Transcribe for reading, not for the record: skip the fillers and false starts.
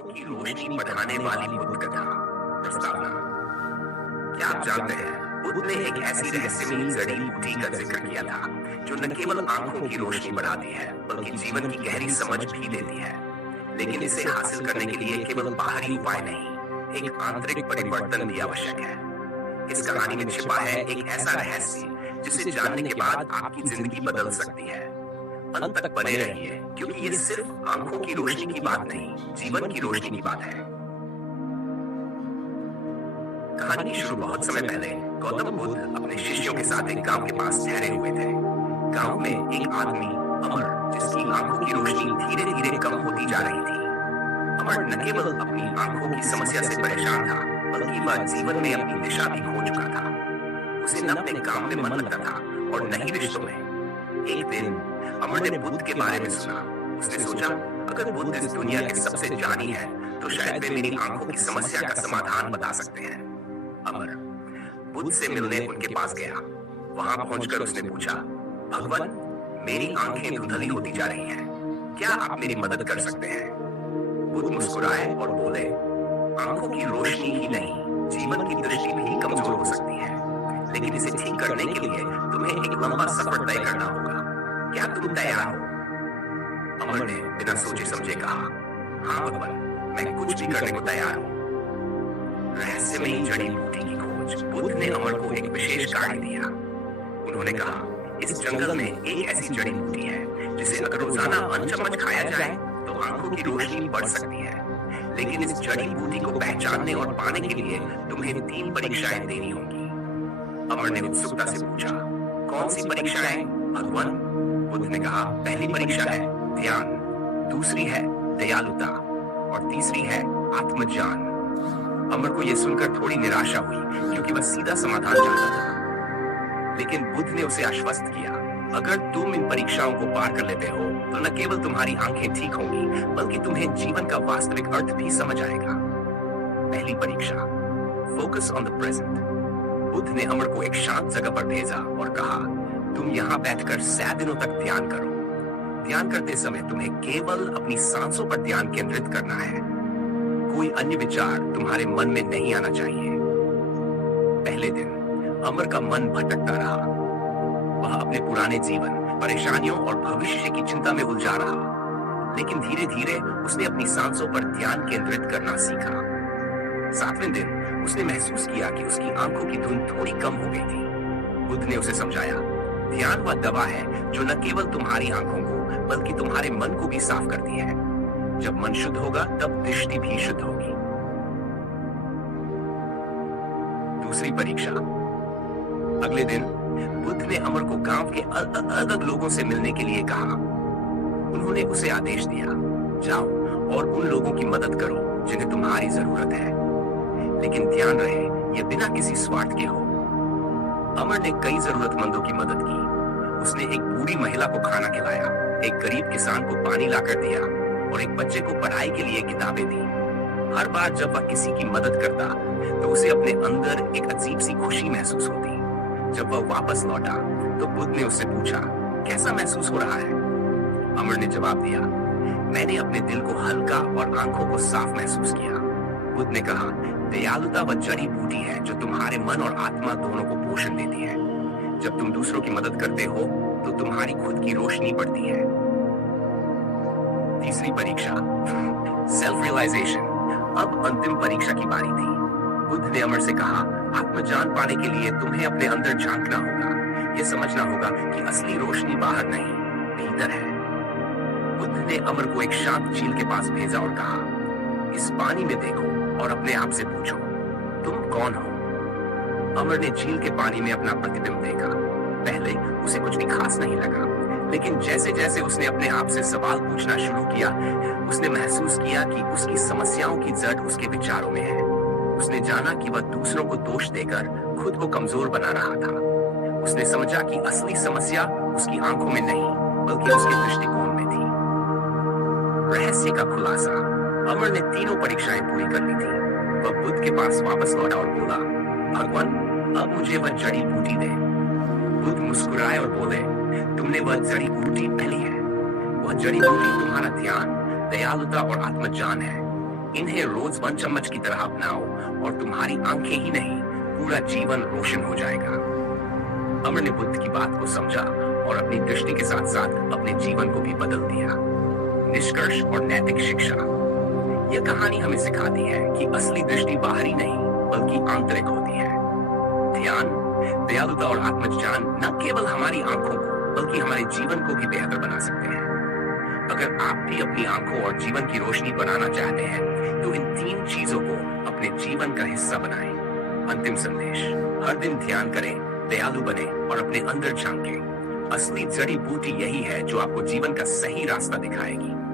आंखों की रोशनी बढ़ाने वाली बुद्ध कथा। प्रस्तावना। क्या आप जानते हैं, बुद्ध ने एक ऐसी रहस्यमयी जड़ी बूटी का जिक्र किया था जो न केवल आंखों की रोशनी बढ़ाती है बल्कि जीवन की गहरी समझ भी देती है। लेकिन इसे हासिल करने के लिए केवल बाहरी उपाय नहीं, एक आंतरिक परिवर्तन भी आवश्यक है। इस कहानी में छिपा है एक ऐसा रहस्य जिसे जानने के बाद आपकी जिंदगी बदल सकती है। अंत तक बने रहिए, क्योंकि ये सिर्फ आंखों की रोशनी की बात नहीं, जीवन की रोशनी की बात है। कहानी शुरू बहुत समय पहले गौतम बुद्ध अपने शिष्यों के साथ एक गांव के पास ठहरे हुए थे। गांव में एक आदमी अमर, जिसकी आंखों की रोशनी धीरे धीरे कम होती जा रही थी। अमर न केवल अपनी आंखों की समस्या से परेशान था, बल्कि वह जीवन में अपनी दिशा भी खो चुका था। उसे न अपने काम में मन लगता था और न ही रिश्तों में। एक दिन अमर ने बुद्ध के बारे में सुना। उसने सोचा, अगर बुद्ध इस दुनिया के सबसे ज्ञानी है तो शायद वे मेरी आंखों की समस्या का समाधान बता सकते हैं। अमर बुद्ध से मिलने उनके पास गया। वहां पहुंचकर उसने पूछा, भगवान, मेरी आंखें धुंधली होती जा रही हैं, क्या आप मेरी मदद कर सकते हैं? बुद्ध मुस्कुराए और बोले, आंखों की रोशनी ही नहीं, जीवन की दृष्टि भी कमजोर हो सकती है, लेकिन इसे ठीक करने के लिए तुम्हें एक लंबा सफर तय करना होगा। क्या तुम तैयार हो? अमर ने बिना सोचे समझे कहा, हाँ भगवान, मैं कुछ भी करने को तैयार हूँ। रहस्यमयी जड़ी बूटी की खोज। बुद्ध ने अमर को एक विशेष कार्य दिया। उन्होंने कहा, इस जंगल में एक ऐसी जड़ी बूटी है जिसे अगर रोजाना अनचमच खाया जाए तो आंखों की रोशनी बढ़ सकती है। लेकिन इस जड़ी बूटी को पहचानने और पाने के लिए तुम्हें 3 परीक्षाएं देनी होंगी। अमर ने उत्सुकता से पूछा, कौन सी परीक्षाएं भगवान? बुद्ध ने कहा, पहली परीक्षा है ध्यान, दूसरी है दयालुता और तीसरी है आत्मज्ञान। अमर को यह सुनकर थोड़ी निराशा हुई, क्योंकि वह सीधा समाधान चाहता था। लेकिन बुद्ध ने उसे आश्वस्त किया, अगर तुम इन परीक्षाओं को पार कर लेते हो तो न केवल तुम्हारी आंखें ठीक होंगी, बल्कि तुम्हें जीवन का वास्तविक अर्थ भी समझ आएगा। पहली परीक्षा, focus on the present. Buddha ने अमर को एक शांत जगह पर भेजा और कहा, तुम यहाँ बैठकर 7 दिनों तक ध्यान करो। ध्यान करते समय तुम्हें केवल अपनी सांसों पर ध्यान केंद्रित करना है। कोई अन्य विचार तुम्हारे मन में नहीं आना चाहिए। पहले दिन अमर का मन भटकता रहा। वह अपने पुराने जीवन, परेशानियों और भविष्य की चिंता में उलझा रहा। लेकिन धीरे धीरे उसने अपनी सांसों पर ध्यान केंद्रित करना सीखा। 7वें दिन उसने महसूस किया कि उसकी आंखों की धुंध थोड़ी कम हो गई थी। बुद्ध ने उसे समझाया, ध्यान वह दवा है जो न केवल तुम्हारी आंखों को बल्कि तुम्हारे मन को भी साफ करती है। जब मन शुद्ध होगा तब दृष्टि भी शुद्ध होगी। दूसरी परीक्षा। अगले दिन बुद्ध ने अमर को गांव के अलग लोगों से मिलने के लिए कहा। उन्होंने उसे आदेश दिया, जाओ और उन लोगों की मदद करो जिन्हें तुम्हारी जरूरत है, लेकिन ध्यान रहे ये बिना किसी स्वार्थ के हो। अमर ने कई जरूरतमंदों की मदद की। उसने एक बूढ़ी महिला को खाना खिलाया, एक गरीब किसान को पानी लाकर दिया और एक बच्चे को पढ़ाई के लिए किताबें दी। हर बार जब वह किसी की मदद करता तो उसे अपने अंदर एक अजीब सी खुशी महसूस होती। जब वह वापस लौटा तो बुद्ध ने उससे पूछा, कैसा महसूस हो रहा है? अमर ने जवाब दिया, मैंने अपने दिल को हल्का और आंखों को साफ महसूस किया। बुद्ध ने कहा, दयालुता वह जड़ी बूटी है जो तुम्हारे मन और आत्मा दोनों को पोषण देती है। जब तुम दूसरों की मदद करते हो तो तुम्हारी खुद की रोशनी बढ़ती है। तीसरी परीक्षा, सेल्फ रियलाइजेशन। अब अंतिम परीक्षा की बारी थी। बुद्ध ने अमर से कहा, आत्मज्ञान पाने के लिए तुम्हें अपने अंदर झांकना होगा। यह समझना होगा कि असली रोशनी बाहर नहीं, भीतर है। बुद्ध ने अमर को एक शांत झील के पास भेजा और कहा, इस पानी में देखो और अपने आप से पूछो, तुम कौन हो? अमर ने झील के पानी में अपना प्रतिबिंब देखा। पहले उसे कुछ भी खास नहीं लगा, लेकिन जैसे जैसे उसने अपने आप से सवाल पूछना शुरू किया, उसने महसूस किया कि उसकी समस्याओं की जड़ उसके विचारों में है। उसने जाना कि वह दूसरों को दोष देकर खुद को कमजोर बना रहा था। उसने समझा कि असली समस्या उसकी आंखों में नहीं, बल्कि उसके दृष्टिकोण में थी। रहस्य का खुलासा। अमर ने 3 परीक्षाएं पूरी कर ली थी। वह बुद्ध के पास वापस लौटा और बोला, भगवान, अब मुझे वह जड़ी बूटी दे। बुद्ध मुस्कुराए और बोले, तुमने वह जड़ी बूटी पहली है। वह जड़ी बूटी तुम्हारा ध्यान, दयालुता और आत्मज्ञान है। इन्हें रोज 1 चम्मच की तरह अपनाओ और तुम्हारी आंखें ही नहीं, पूरा जीवन रोशन हो जाएगा। अमर ने बुद्ध की बात को समझा और अपनी दृष्टि के साथ साथ अपने जीवन को भी बदल दिया। निष्कर्ष और नैतिक शिक्षा। यह कहानी हमें सिखाती है कि असली दृष्टि बाहरी नहीं बल्कि आंतरिक होती है। ध्यान, दयालुता और आत्मज्ञान न केवल हमारी आंखों को बल्कि हमारे जीवन को भी बेहतर बना सकते हैं। अगर आप भी अपनी आंखों और जीवन की रोशनी बनाना चाहते हैं तो इन 3 चीजों को अपने जीवन का हिस्सा बनाएं। अंतिम संदेश, हर दिन ध्यान करें, दयालु बने और अपने अंदर झांकें। असली जड़ी बूटी यही है जो आपको जीवन का सही रास्ता दिखाएगी।